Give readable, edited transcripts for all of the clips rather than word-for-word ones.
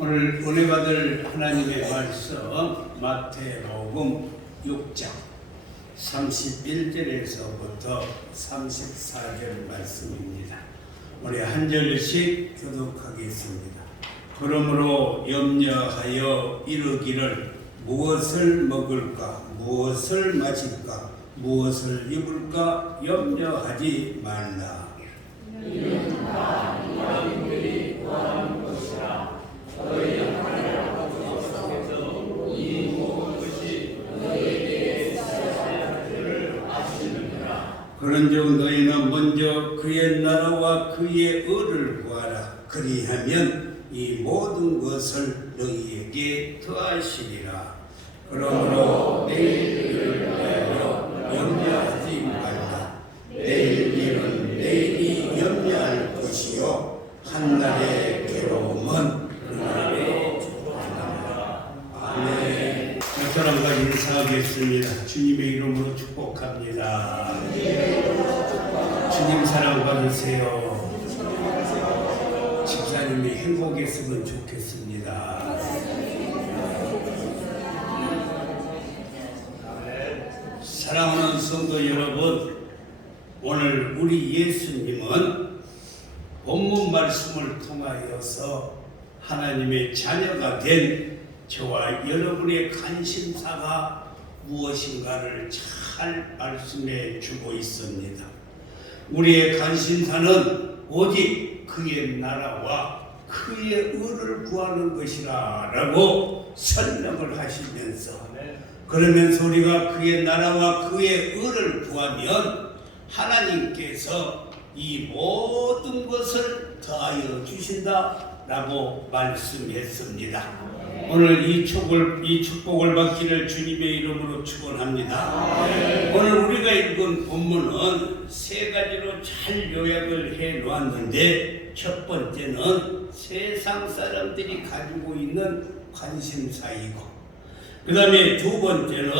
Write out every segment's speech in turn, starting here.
오늘 은혜 받을 하나님의 말씀 마태복음 6장 31절에서부터 34절 말씀입니다. 우리 한 절씩 교독하겠습니다. 그러므로 염려하여 이르기를 무엇을 먹을까, 무엇을 마실까, 무엇을 입을까 염려하지 말라. 이는 다 이방인들이 구하는 것이라. 너희 하늘 아버지께서 이 모든 것이 너희에게 있어야 를 아시느니라. 그런즉 너희는 먼저 그의 나라와 그의 의를 구하라. 그리하면 이 모든 것을 너희에게 더하시리라. 그러므로 내일 일을 위하여 염려하지 말라. 내일 일은 내일이 염려할 것이요 한날의 괴로움은 그날의 축복하리라. 아멘. 사랑과 인사하겠습니다. 주님의 이름으로 축복합니다. 주님 사랑 받으세요. 집사님이 행복했으면 좋겠습니다. 사랑하는 성도 여러분, 오늘 우리 예수님은 본문 말씀을 통하여서 하나님의 자녀가 된 저와 여러분의 관심사가 무엇인가를 잘 말씀해 주고 있습니다. 우리의 관심사는 오직 그의 나라와 그의 의를 구하는 것이라 라고 설명을 하시면서, 그러면서 우리가 그의 나라와 그의 의를 구하면 하나님께서 이 모든 것을 더하여 주신다 라고 말씀했습니다. 오늘 이 축복을 받기를 주님의 이름으로 축원합니다. 오늘 우리가 읽은 본문은 세 가지로 잘 요약을 해 놓았는데, 첫 번째는 세상 사람들이 가지고 있는 관심사이고, 그 다음에 두 번째는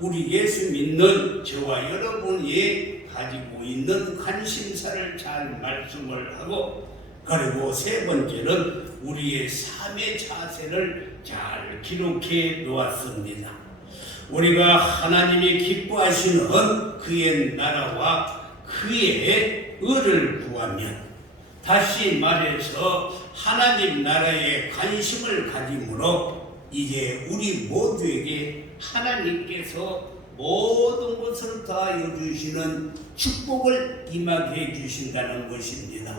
우리 예수 믿는 저와 여러분이 가지고 있는 관심사를 잘 말씀을 하고, 그리고 세 번째는 우리의 삶의 자세를 잘 기록해 놓았습니다. 우리가 하나님이 기뻐하시는 그의 나라와 그의 의를 구하면, 다시 말해서 하나님 나라에 관심을 가짐으로 이제 우리 모두에게 하나님께서 모든 것을 다하여 주시는 축복을 임하게 해 주신다는 것입니다.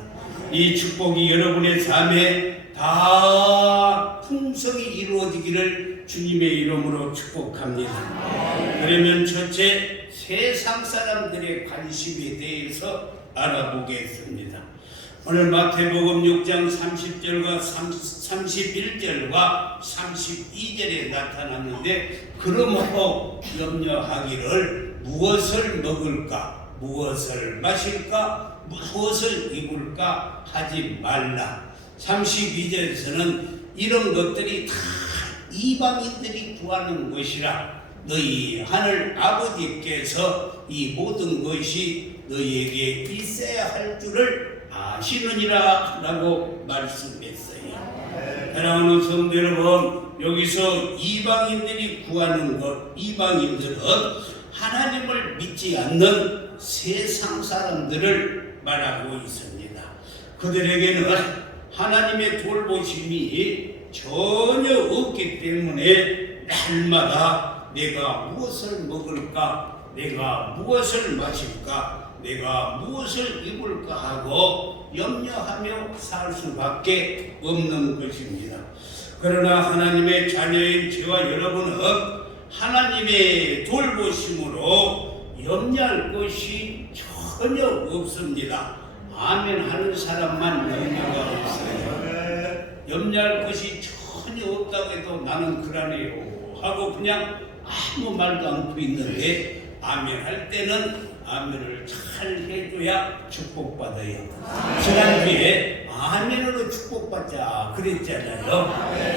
이 축복이 여러분의 삶에 다 풍성히 이루어지기를 주님의 이름으로 축복합니다. 그러면 첫째, 세상 사람들의 관심에 대해서 알아보겠습니다. 오늘 마태복음 6장 30절과 31절과 32절에 나타났는데, 그러므로 염려하기를 무엇을 먹을까, 무엇을 마실까, 무엇을 입을까 하지 말라. 32절에서는 이런 것들이 다 이방인들이 구하는 것이라. 너희 하늘 아버지께서 이 모든 것이 너희에게 있어야 할 줄을 아시느니라 라고 말씀했어요. 사랑하는 성도 여러분, 여기서 이방인들이 구하는 것, 이방인들은 하나님을 믿지 않는 세상 사람들을 말하고 있습니다. 그들에게는 하나님의 돌보심이 전혀 없기 때문에 날마다 내가 무엇을 먹을까, 내가 무엇을 마실까, 내가 무엇을 입을까 하고 염려하며 살 수밖에 없는 것입니다. 그러나 하나님의 자녀인 저와 여러분은 하나님의 돌보심으로 염려할 것이 전혀 없습니다. 아멘 하는 사람만 염려가 없어요. 염려할 것이 전혀 없다고 해도 나는 그러네요 하고 그냥 아무 말도 않고 있는데, 아멘 할 때는 아멘을 잘 해줘야 축복받아요. 지난주에 아멘으로 축복받자 그랬잖아요.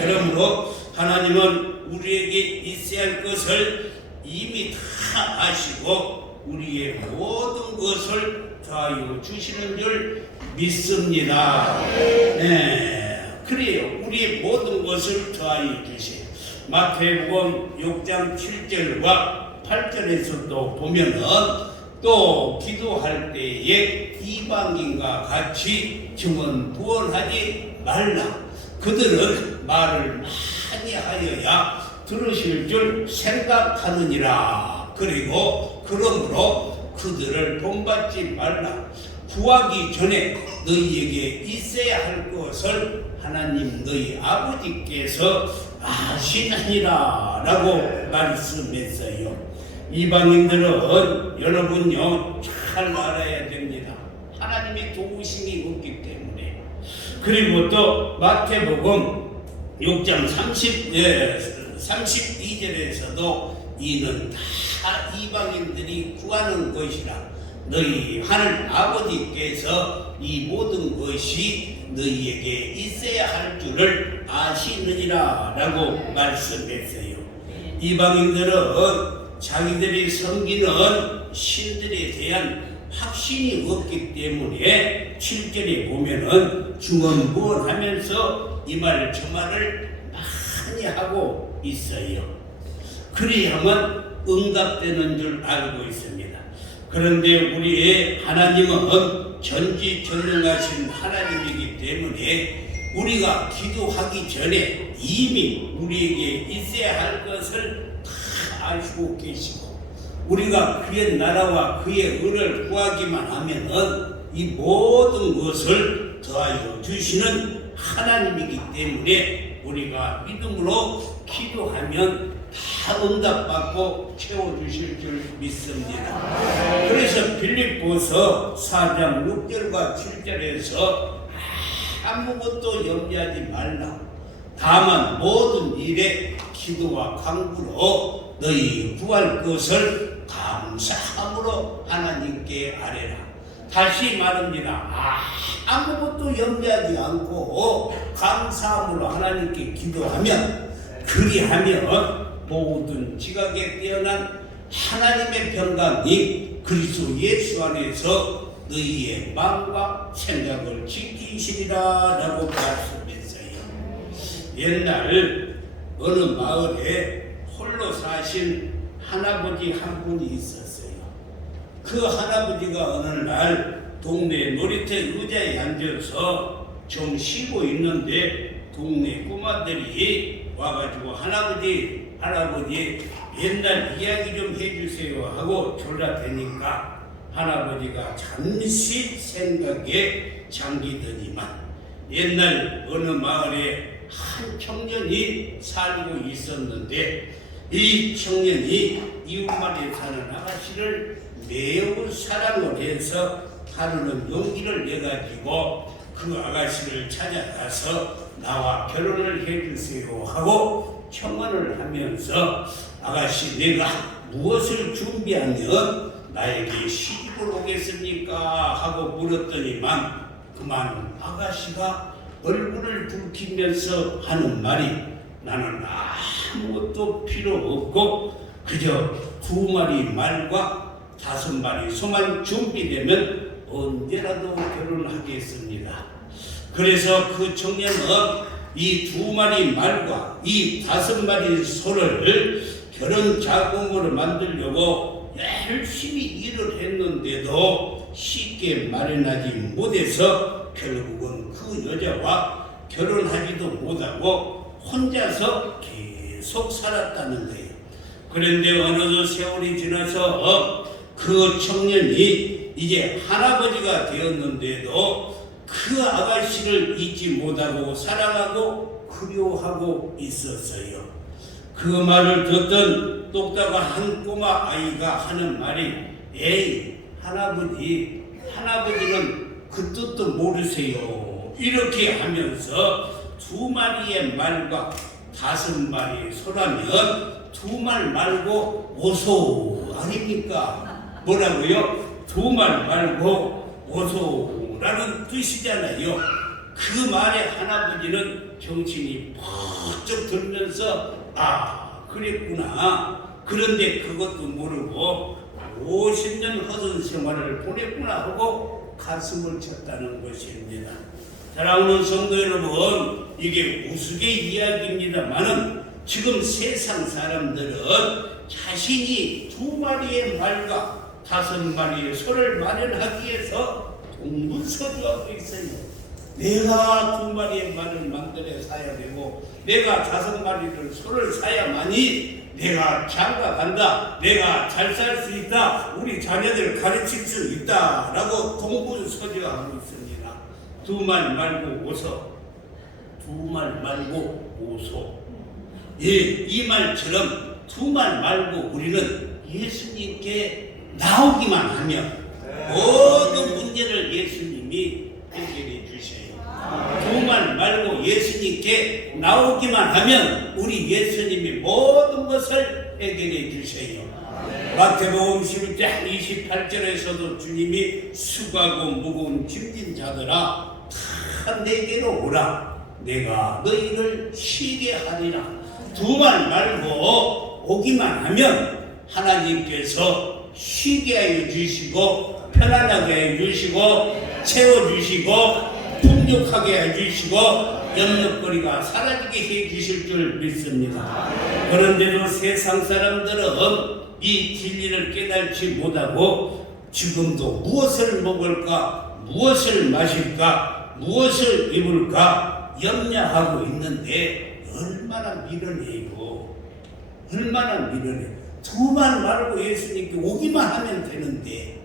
그러므로 하나님은 우리에게 있어야 할 것을 이미 다 아시고 우리의 모든 것을 다하여 주시는 줄 믿습니다. 네. 그래요. 우리의 모든 것을 더하여 주세요. 마태복음 6장 7절과 8절에서도 보면은 또 기도할 때에 이방인과 같이 증언부언하지 말라. 그들은 말을 많이 하여야 들으실 줄 생각하느니라. 그리고 그러므로 그들을 본받지 말라. 구하기 전에 너희에게 있어야 할 것을 하나님 너희 아버지께서 아시느니라 라고 말씀했어요. 이방인들은 여러분요 잘 알아야 됩니다. 하나님의 도우심이 없기 때문에. 그리고 또 마태복음 6장 32절에서도 이는 다 이방인들이 구하는 것이라. 너희 하늘 아버지께서 이 모든 것이 너희에게 있어야 할 줄을 아시느니라 라고 말씀했어요. 이방인들은 자기들이 섬기는 신들에 대한 확신이 없기 때문에 7절에 보면은 중언부언하면서 이 말 저 말을 많이 하고 있어요. 그래야만 응답되는 줄 알고 있습니다. 그런데 우리의 하나님은 전지전능하신 하나님이기 때문에 우리가 기도하기 전에 이미 우리에게 있어야 할 것을 다 아시고 계시고, 우리가 그의 나라와 그의 의를 구하기만 하면은 이 모든 것을 더하여 주시는 하나님이기 때문에 우리가 믿음으로 기도하면 다 응답받고 채워주실 줄 믿습니다. 그래서 빌립보서 4장 6절과 7절에서 아무것도 염려하지 말라. 다만 모든 일에 기도와 간구로 너희 구할 것을 감사함으로 하나님께 아뢰라. 다시 말합니다. 아무것도 염려하지 않고 감사함으로 하나님께 기도하면, 그리하면 모든 지각에 뛰어난 하나님의 평강이 그리스도 예수 안에서 너희의 마음과 생각을 지키시리라 라고 말씀했어요. 옛날 어느 마을에 홀로 사신 할아버지 한 분이 있었어요. 그 할아버지가 어느 날 동네 놀이터 의자에 앉아서 좀 쉬고 있는데 동네 꼬마들이 와가지고 할아버지 옛날 이야기 좀 해주세요 하고 졸라대니까 할아버지가 잠시 생각에 잠기더니만 옛날 어느 마을에 한 청년이 살고 있었는데 이 청년이 이웃마을에 사는 아가씨를 매우 사랑을 해서 하루는 용기를 내가지고 그 아가씨를 찾아가서 나와 결혼을 해주세요 하고 청혼을 하면서 아가씨 내가 무엇을 준비하면 나에게 시집을 오겠습니까 하고 물었더니만 그만 아가씨가 얼굴을 붉히면서 하는 말이 나는 아무것도 필요 없고 그저 2마리 말과 5마리 소만 준비되면 언제라도 결혼하겠습니다. 그래서 그 청년은 이 2마리 말과 이 5마리 소를 결혼 자금으로 만들려고 열심히 일을 했는데도 쉽게 마련하지 못해서 결국은 그 여자와 결혼하지도 못하고 혼자서 계속 살았다는 거예요. 그런데 어느덧 세월이 지나서 그 청년이 이제 할아버지가 되었는데도 그 아가씨를 잊지 못하고 사랑하고 그리워하고 있었어요. 그 말을 듣던 똑딱한 꼬마 아이가 하는 말이 에이 할아버지는 그 뜻도 모르세요. 이렇게 하면서 2마리의 말과 5마리의 소라면 2말 말고 오소 아닙니까? 뭐라고요? 2말 말고 오소라는 뜻이잖아요. 그 말에 할아버지는 정신이 퍽쩍 들면서 그랬구나. 그런데 그것도 모르고 50년 허든 생활을 보냈구나 하고 가슴을 쳤다는 것입니다. 사랑하는 성도 여러분, 이게 우스개 이야기입니다만은 지금 세상 사람들은 자신이 2마리의 말과 5마리의 소를 마련하기 위해서 동분서주하고 있어요. 내가 2마리의 말을 만들어 사야 되고 내가 5마리를 소를 사야만이 내가 장가 간다, 내가 잘 살 수 있다, 우리 자녀들 가르칠 수 있다 라고 동분서주하고 있습니다. 2말 말고 5소, 2말 말고 5소. 예, 이 말처럼 2말 말고 우리는 예수님께 나오기만 하면 모든 문제를 예수님이 해결해 주셔요. 2말 말고 예수님께 나오기만 하면 우리 예수님이 모든 것을 해결해 주셔요. 마태복음 11장 28절에서도 주님이 수고하고 무거운 짐진 자들아 다 내게로 오라, 내가 너희를 쉬게 하리라. 2말 말고 오기만 하면 하나님께서 쉬게 해 주시고 편안하게 해 주시고 채워주시고 풍족하게 해주시고 염려거리가 사라지게 해주실 줄 믿습니다. 그런데도 세상 사람들은 이 진리를 깨닫지 못하고 지금도 무엇을 먹을까, 무엇을 마실까, 무엇을 입을까 염려하고 있는데 얼마나 미련해요. 얼마나 미련해. 2말 말고 예수님께 오기만 하면 되는데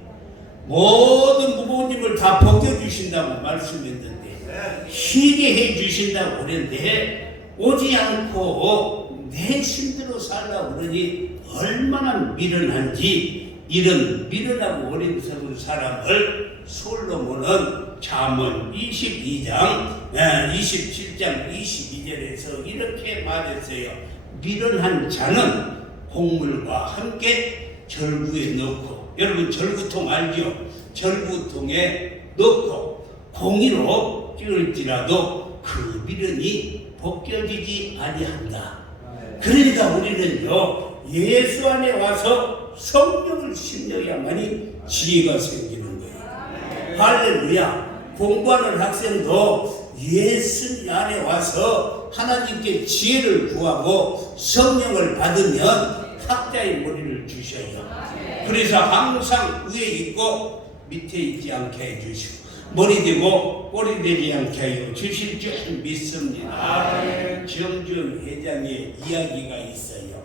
모든 무거운 짐을 다 벗겨주신다고 말씀했는데 쉬게 해주신다고 그랬는데 오지 않고 내 힘대로 살라고 그러니 얼마나 미련한지. 이런 미련하고 어리석은 사람을 솔로몬은 잠언 22장 27장 22절에서 이렇게 말했어요. 미련한 자는 곡물과 함께 절구에 넣고, 여러분 절구통 알죠? 절구통에 넣고 공이로 찌을지라도 그 미련이 벗겨지지 아니한다. 그러니까 우리는요 예수 안에 와서 성령을 심려야만이 지혜가 생기는 거예요. 할렐루야. 공부하는 학생도 예수 안에 와서 하나님께 지혜를 구하고 성령을 받으면 학자의 머리를 주셔요. 그래서 항상 위에 있고 밑에 있지 않게 해주시고 머리 되고 꼬리 되지 않게 하여 주실 줄 믿습니다. 정주영 회장의 이야기가 있어요.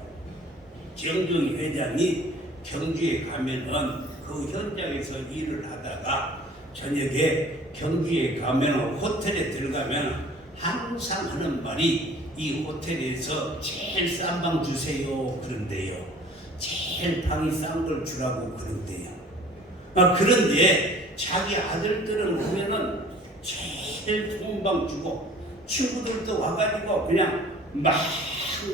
정주영 회장이 경주에 가면은 그 현장에서 일을 하다가 저녁에 경주에 가면 호텔에 들어가면 항상 하는 말이 이 호텔에서 제일 싼 방 주세요 그런데요. 제일 방이 싼 걸 주라고 그런데요. 그런데 자기 아들들은 오면은 제일 좋은 방 주고 친구들도 와가지고 그냥 막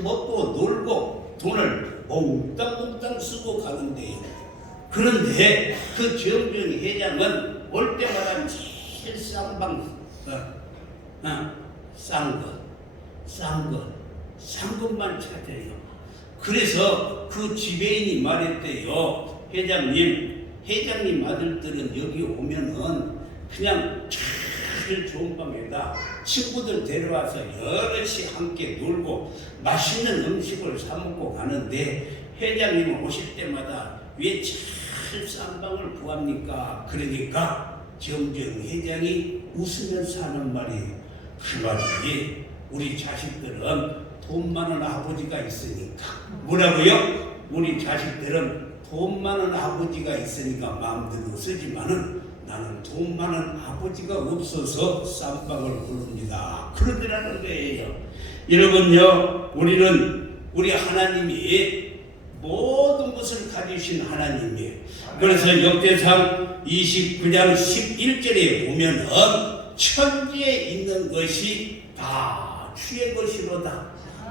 먹고 놀고 돈을 몽땅몽땅 쓰고 가는데요. 그런데 그 정주영 회장은 올 때마다 제일 싼 방, 싼 것만 찾아요. 그래서 그 지배인이 말했대요. 회장님 아들들은 여기 오면은 그냥 제일 좋은 방에다 친구들 데려와서 여럿이 함께 놀고 맛있는 음식을 사 먹고 가는데 회장님은 오실 때마다 왜 제일 싼 방을 구합니까? 그러니까 정주영 회장이 웃으면서 하는 말이 그 말이 우리 자식들은 돈 많은 아버지가 있으니까. 뭐라고요? 우리 자식들은 돈 많은 아버지가 있으니까 마음대로 쓰지만은 나는 돈 많은 아버지가 없어서 쌈방을 부릅니다. 그러더라는 거예요. 여러분요, 우리 하나님이 모든 것을 가지신 하나님이에요. 그래서 역대상 29장 11절에 보면은 천지에 있는 것이 다 주의 것이로다.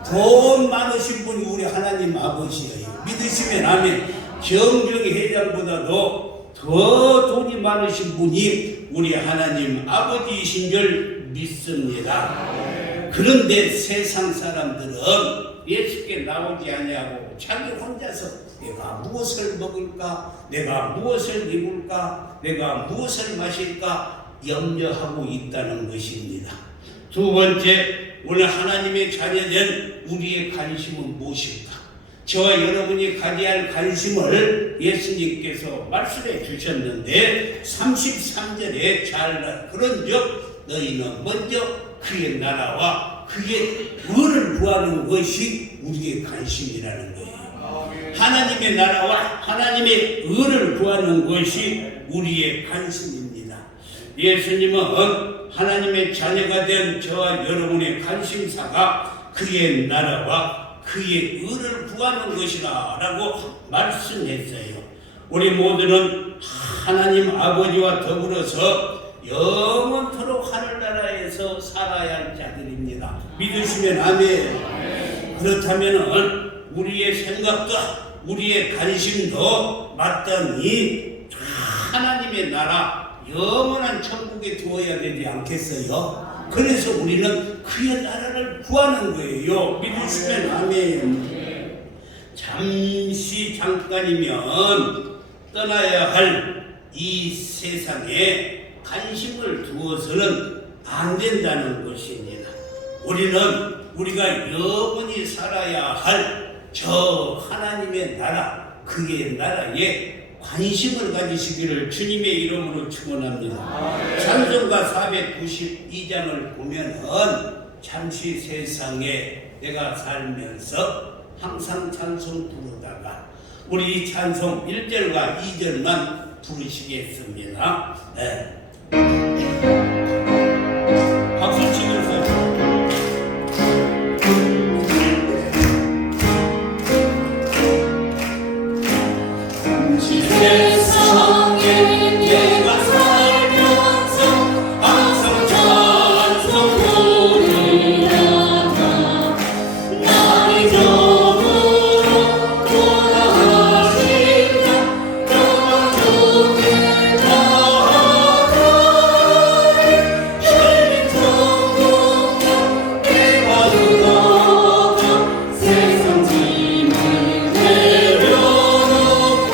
돈 많으신 분이 우리 하나님 아버지예요. 믿으시면 아멘. 정주영 회장보다도 더 돈이 많으신 분이 우리 하나님 아버지이신 줄 믿습니다. 그런데 세상 사람들은 예수께 나오지 아니하고 자기 혼자서 내가 무엇을 먹을까, 내가 무엇을 입을까, 내가 무엇을 마실까 염려하고 있다는 것입니다. 두 번째, 오늘 하나님의 자녀된 우리의 관심은 무엇일까? 저와 여러분이 가져야 할 관심을 예수님께서 말씀해 주셨는데 33절에 그런즉 너희는 먼저 그의 나라와 그의 의를 구하는 것이 우리의 관심이라는 거예요. 하나님의 나라와 하나님의 의를 구하는 것이 우리의 관심입니다. 예수님은 하나님의 자녀가 된 저와 여러분의 관심사가 그의 나라와 그의 의를 구하는 것이라 라고 말씀했어요. 우리 모두는 하나님 아버지와 더불어서 영원토록 하늘나라에서 살아야 할 자들입니다. 믿으시면 아멘. 그렇다면 우리의 생각과 우리의 관심도 마땅히 하나님의 나라 영원한 천국에 두어야 되지 않겠어요? 그래서 우리는 그의 나라를 구하는 거예요. 믿으시면 아멘. 잠깐이면 떠나야 할 이 세상에 관심을 두어서는 안 된다는 것입니다. 우리는 우리가 영원히 살아야 할 저 하나님의 나라, 그의 나라에 관심을 가지시기를 주님의 이름으로 축원합니다. 찬송가 492장을 보면은 잠시 세상에 내가 살면서 항상 찬송 부르다가 우리 이 찬송 1절과 2절만 부르시겠습니다. 네. 박수 치면서 세상에 내가 살면서 항상 찬송 부르다가 나의 종으로 돌아가시며 영원 중에 나아가리 혈린 천국도 내가 들어가 세상 짐을 내려놓고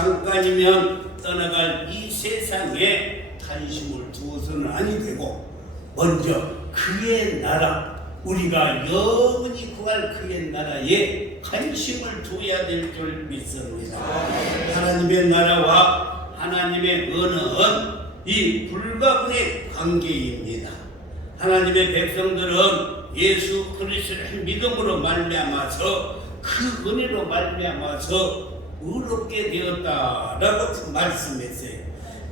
잠깐이면 떠나갈 이 세상에 관심을 두어서는 아니 되고 먼저 그의 나라, 우리가 영원히 구할 그의 나라에 관심을 두어야 될 줄 믿습니다. 하나님의 나라와 하나님의 은은 이 불가분의 관계입니다. 하나님의 백성들은 예수 그리스도를 믿음으로 말미암아서 그 은혜로 말미암아서 의롭게 되었다라고 말씀했어요.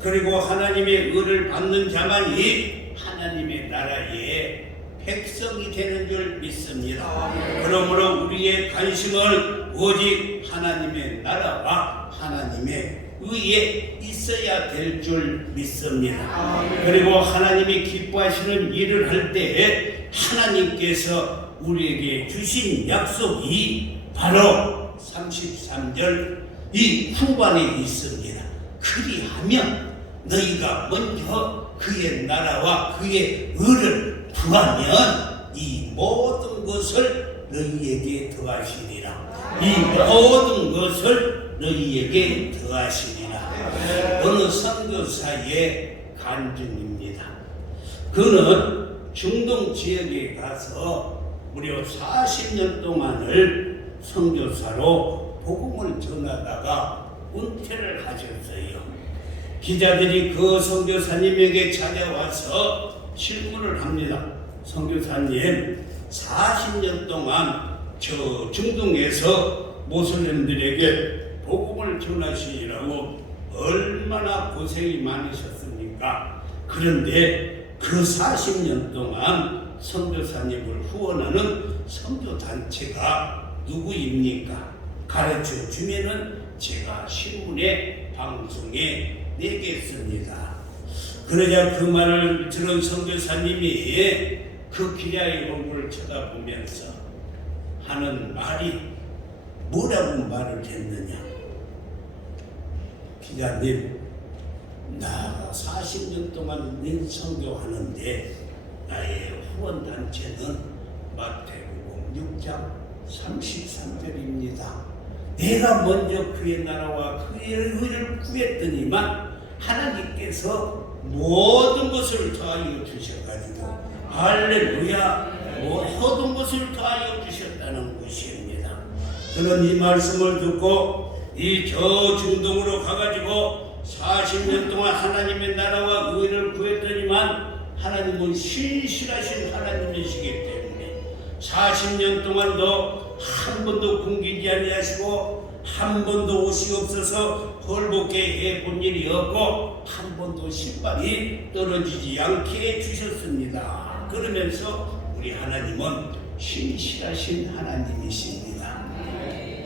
그리고 하나님의 의를 받는 자만이 하나님의 나라의 백성이 되는 줄 믿습니다. 그러므로 우리의 관심은 오직 하나님의 나라와 하나님의 의에 있어야 될 줄 믿습니다. 그리고 하나님이 기뻐하시는 일을 할 때에 하나님께서 우리에게 주신 약속이 바로 33절 이 후반에 있습니다. 그리하면 너희가 먼저 그의 나라와 그의 의를 구하면 이 모든 것을 너희에게 더하시리라. 이 모든 것을 너희에게 더하시리라. 어느 선교사의 간증입니다. 그는 중동 지역에 가서 무려 40년 동안을 선교사로 복음을 전하다가 은퇴를 하셨어요. 기자들이 그 선교사님에게 찾아와서 질문을 합니다. 선교사님 40년 동안 저 중동에서 모슬렘들에게 복음을 전하시느라고 얼마나 고생이 많으셨습니까? 그런데 그 40년 동안 선교사님을 후원하는 선교단체가 누구입니까? 가르쳐 주면은 제가 신문에 방송에 내겠습니다. 그러자 그 말을 들은 선교사님이 그 기자의 얼굴을 쳐다보면서 하는 말이 뭐라고 말을 했느냐? 기자님, 나가 40년 동안 선교하는데 나의 후원단체는 마태복음 6장 33절입니다. 내가 먼저 그의 나라와 그의 의를 구했더니만 하나님께서 모든 것을 더하여 주셔가지고 할렐루야, 모든 것을 더하여 주셨다는 것입니다. 저는 이 말씀을 듣고 이 저 중동으로 가가지고 40년 동안 하나님의 나라와 의를 구했더니만 하나님은 신실하신 하나님이시기 때문에 40년 동안도 한 번도 굶기지 아니하시고 한 번도 옷이 없어서 헐벗게 해본 일이 없고 한 번도 신발이 떨어지지 않게 해주셨습니다. 그러면서 우리 하나님은 신실하신 하나님이십니다.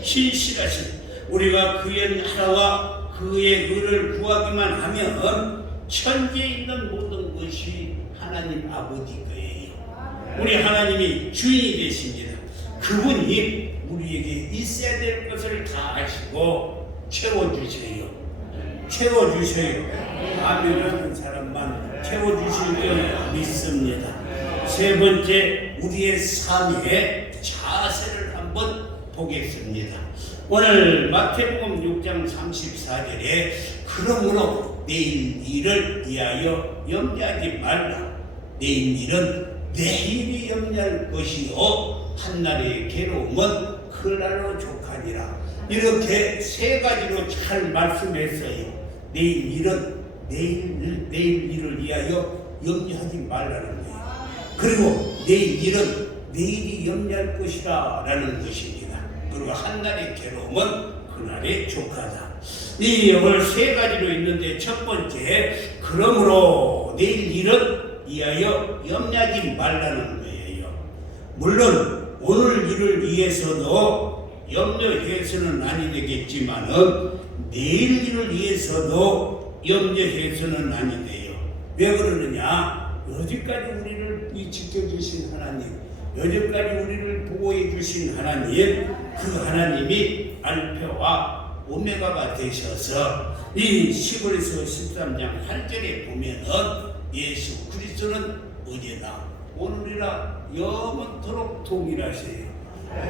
신실하신, 우리가 그의 나라와 그의 의를 구하기만 하면 천지에 있는 모든 것이 하나님 아버지 거예요. 우리 하나님이 주인이 되십니다. 그분이 우리에게 있어야 될 것을 다 아시고 채워주세요. 채워주세요. 아멘하는 사람만 채워주실 줄 믿습니다. 세 번째, 우리의 삶의 자세를 한번 보겠습니다. 오늘 마태복음 6장 34절에 그러므로 내일 일을 위하여 염려하지 말라. 내일 일은 내일이 염려할 것이요 한날의 괴로움은 그날로 족하니라. 이렇게 세 가지로 잘 말씀했어요. 내일 일은 내일 일을 위하여 염려하지 말라는 거예요. 그리고 내일 일은 내일이 염려할 것이라 라는 것입니다. 그리고 한날의 괴로움은 그날의 족하다. 이 오늘 세 가지로 있는데 첫 번째, 그러므로 내일 일은 위하여 염려하지 말라는 거예요. 물론 오늘 일을 위해서도 염려해서는 아니 되겠지만은 내일 일을 위해서도 염려해서는 아니 돼요. 왜 그러느냐? 여지까지 우리를 지켜주신 하나님, 여지까지 우리를 보호해 주신 하나님, 그 하나님이 알파와 오메가가 되셔서 이 시골에서 13장 8절에 보면은 예수 그리스도는 어제나 오늘이라 영원토록 동일하세요.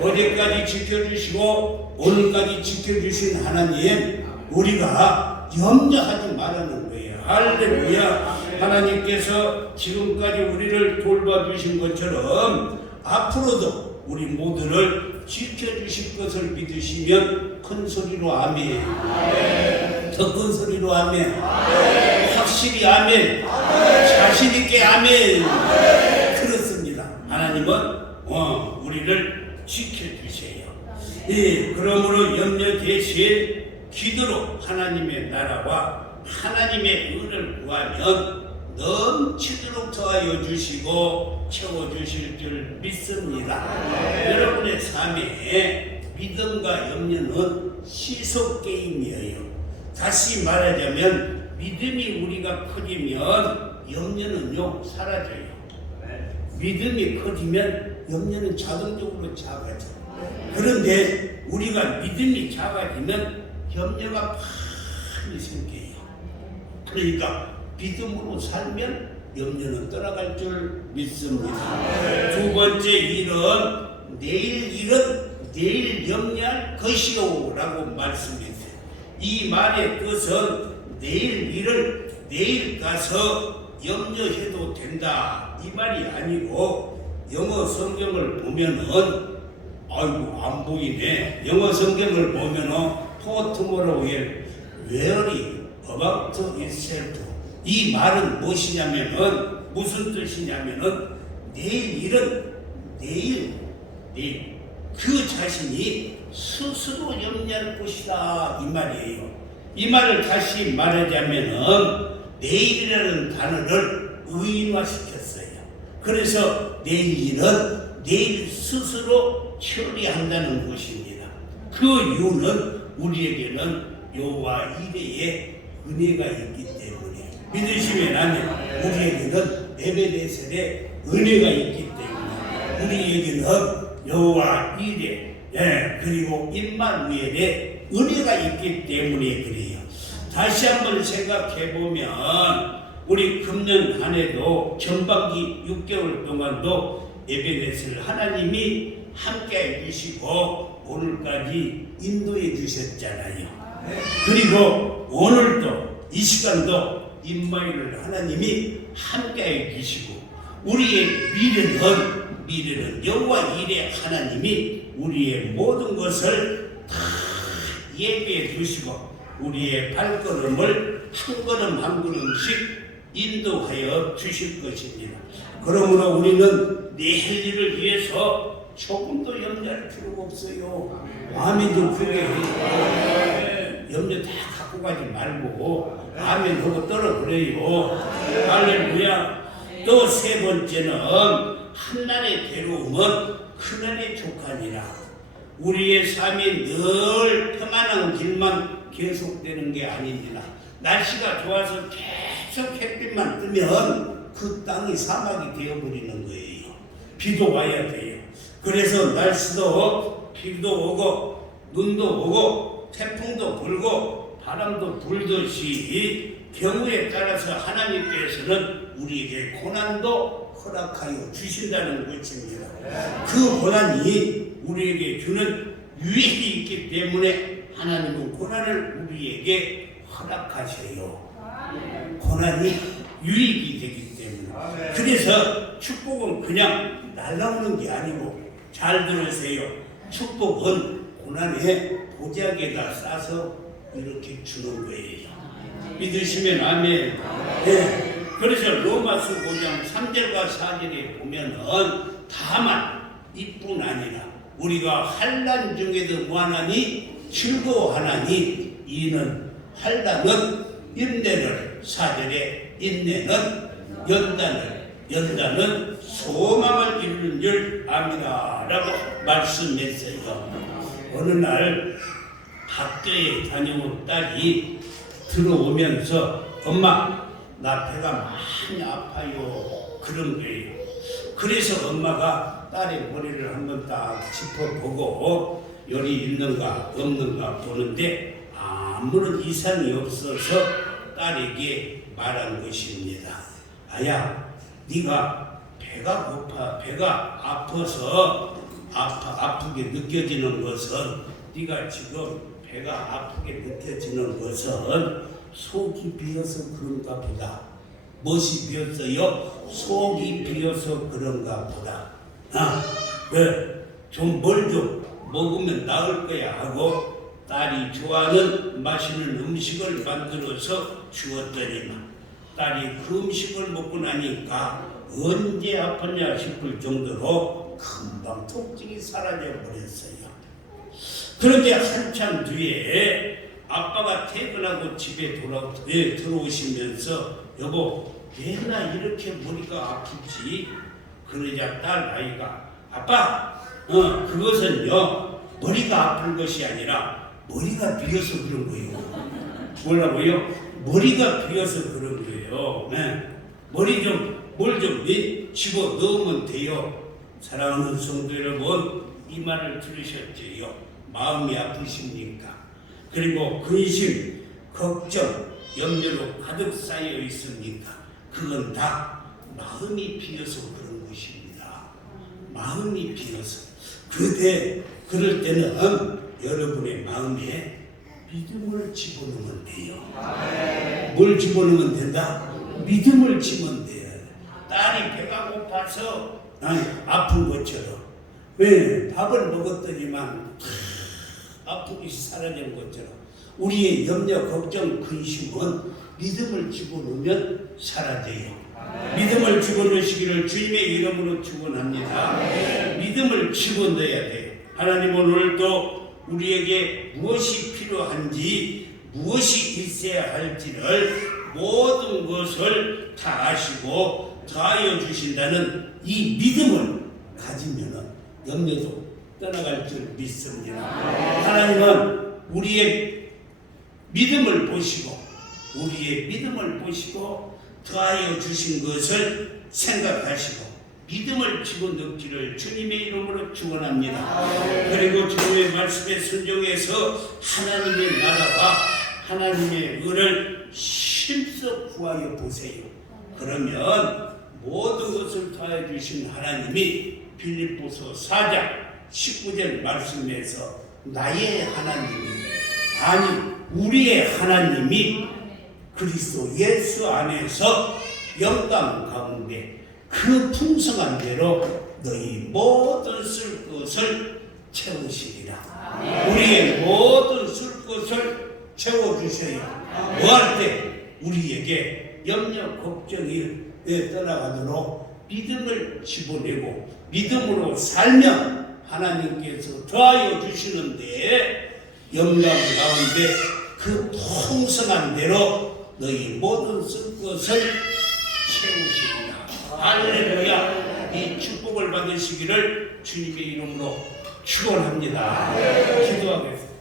어제까지 지켜주시고 오늘까지 지켜주신 하나님, 우리가 염려하지 말라는 거예요. 할렐루야. 하나님께서 지금까지 우리를 돌봐주신 것처럼 앞으로도 우리 모두를 지켜주실 것을 믿으시면 큰 소리로 아멘, 더 큰 소리로 아멘, 확실히 아멘, 자신있게 아멘. 그렇습니다. 하나님은 우리를 지켜주세요. 예, 그러므로 염려 대신 기도로 하나님의 나라와 하나님의 의를 구하면 넘치도록 더하여 주시고 채워주실 줄 믿습니다. 여러분의 삶에 믿음과 염려는 시속 게임이에요. 다시 말하자면 믿음이 우리가 커지면 염려는요 사라져요. 믿음이 커지면 염려는 자동적으로 작아져. 그런데 우리가 믿음이 작아지면 염려가 많이 생겨요. 그러니까 믿음으로 살면 염려는 떠나갈 줄 믿습니다. 두 번째 일은 내일 염려할 것이요 라고 말씀했어요. 이 말의 뜻은 내일 일을 내일 가서 염려해도 된다 이 말이 아니고, 영어 성경을 보면은 아이고 안 보이네. 영어 성경을 보면은 for tomorrow worry about itself. 이 말은 무엇이냐면은 무슨 뜻이냐면은 내일 일은 내일 그 자신이 스스로 염려할 것이다 이 말이에요. 이 말을 다시 말하자면은 내일이라는 단어를 의인화시켰어요. 그래서 내일 일은 내일 스스로 처리한다는 것입니다. 그 이유는 우리에게는 여호와 이레의 은혜가 있기 때문에, 믿으시면 아멘. 우리에게는 에베네셀의 은혜가 있기 때문에, 우리에게는 여호와 이레 그리고 임마누엘의 은혜가 있기 때문에 그래요. 다시 한번 생각해 보면 우리 금년 한 해도 전반기 6개월 동안도 에베네셀 하나님이 함께 해주시고 오늘까지 인도해 주셨잖아요. 그리고 오늘도 이 시간도 임마누엘 하나님이 함께 해주시고 우리의 미래는 여호와 이레 하나님이 우리의 모든 것을 다 예비해 주시고 우리의 발걸음을 한 걸음 한 걸음씩 인도하여 주실 것입니다. 그러므로 우리는 내일 일을 위해서 조금도 염려할 필요가 없어요. 아멘 좀 크게 염려 다 갖고 가지 말고 아멘 하고 떨어버려요. 할렐루야. 또 세 번째는 한날의 괴로움은 그날의 족하니라. 우리의 삶이 늘 평안한 길만 계속되는 게 아닙니다. 날씨가 좋아서 계속 햇빛만 뜨면 그 땅이 사막이 되어버리는 거예요. 비도 와야 돼요. 그래서 날씨도 비도 오고 눈도 오고 태풍도 불고 바람도 불듯이 경우에 따라서 하나님께서는 우리에게 고난도 허락하여 주신다는 것입니다. 그 고난이 우리에게 주는 유익이 있기 때문에 하나님은 고난을 우리에게 허락하셔요. 고난이 유익이 되기 때문에. 그래서 축복은 그냥 날라오는 게 아니고, 잘 들으세요. 축복은 고난의 보자기에다 싸서 이렇게 주는 거예요. 믿으시면 아멘. 네. 그래서 로마서 5장 3절과 4절에 보면은 다만 이뿐 아니라 우리가 환난 중에도 무한하니 즐거워하나니 이는 환난은 인내를, 4절에 인내는 연단은 소망을 이루는 줄 압니다 라고 말씀했어요. 어느 날 학교에 다녀온 딸이 들어오면서 엄마 나 배가 많이 아파요 그런 거예요. 그래서 엄마가 딸의 머리를 한번 딱 짚어보고 열이 있는가 없는가 보는데 아무런 이상이 없어서 딸에게 말한 것입니다. 아야, 네가 배가 고파, 배가 아파서 아프게 느껴지는 것은, 네가 지금 배가 아프게 느껴지는 것은 속이 비어서 그런가 보다. 무엇이 비었어요? 속이 비어서 그런가 보다. 좀 뭘 좀 먹으면 나을 거야 하고 딸이 좋아하는 맛있는 음식을 만들어서 주었더니만 딸이 그 음식을 먹고 나니까 언제 아팠냐 싶을 정도로 금방 통증이 사라져 버렸어요. 그런데 한참 뒤에 아빠가 퇴근하고 집에 들어오시면서 여보 왜 나 이렇게 머리가 아프지? 그러자 딸 아이가 아빠 그것은요 머리가 아픈 것이 아니라 머리가 비어서 그런 거예요. 뭐라고요? 머리가 비어서 그런 거예요. 머리 뭘 좀 집어 넣으면 돼요. 사랑하는 성도 여러분, 이 말을 들으셨지요? 마음이 아프십니까? 그리고 근심, 걱정, 염려로 가득 쌓여 있습니까? 그건 다 마음이 비어서 그런 것입니다. 마음이 비어서. 그럴 때는 여러분의 마음에 믿음을 집어넣으면 돼요. 뭘 집어넣으면 된다? 믿음을 집어넣으면 돼요. 딸이 배가 고파서 아픈 것처럼, 왜 밥을 먹었더니만 아픈 것이 사라진 것처럼 우리의 염려, 걱정, 근심은 믿음을 집어넣으면 사라져요. 믿음을 집어넣으시기를 주님의 이름으로 축원합니다. 믿음을 집어넣어야 돼요. 하나님은 오늘도 우리에게 무엇이 필요한지 무엇이 있어야 할지를 모든 것을 다 아시고 더하여 주신다는 이 믿음을 가지면은 염려도 떠나갈 줄 믿습니다. 하나님은 우리의 믿음을 보시고 더하여 주신 것을 생각하시고 믿음을 집어넣기를 주님의 이름으로 축원합니다. 그리고 주님의 말씀에 순종해서 하나님의 나라와 하나님의 의를 힘써 구하여 보세요. 그러면 모든 것을 더해 주신 하나님이 빌립보서 4장 19절 말씀에서 나의 하나님이 아니 우리의 하나님이 그리스도 예수 안에서 영광 가운데 그 풍성한 대로 너희 모든 쓸 것을 채우시리라. 우리의 모든 쓸 것을 채워주셔야 뭐 할 때 우리에게 염려 걱정이 떠나가도록 믿음을 집어내고 믿음으로 살면 하나님께서 더하여 주시는데 영광 가운데 그 풍성한 대로 너희 모든 쓸 것을 채우시리라. 할렐루야. 이 축복을 받으시기를 주님의 이름으로 축원합니다. 기도하겠습니다.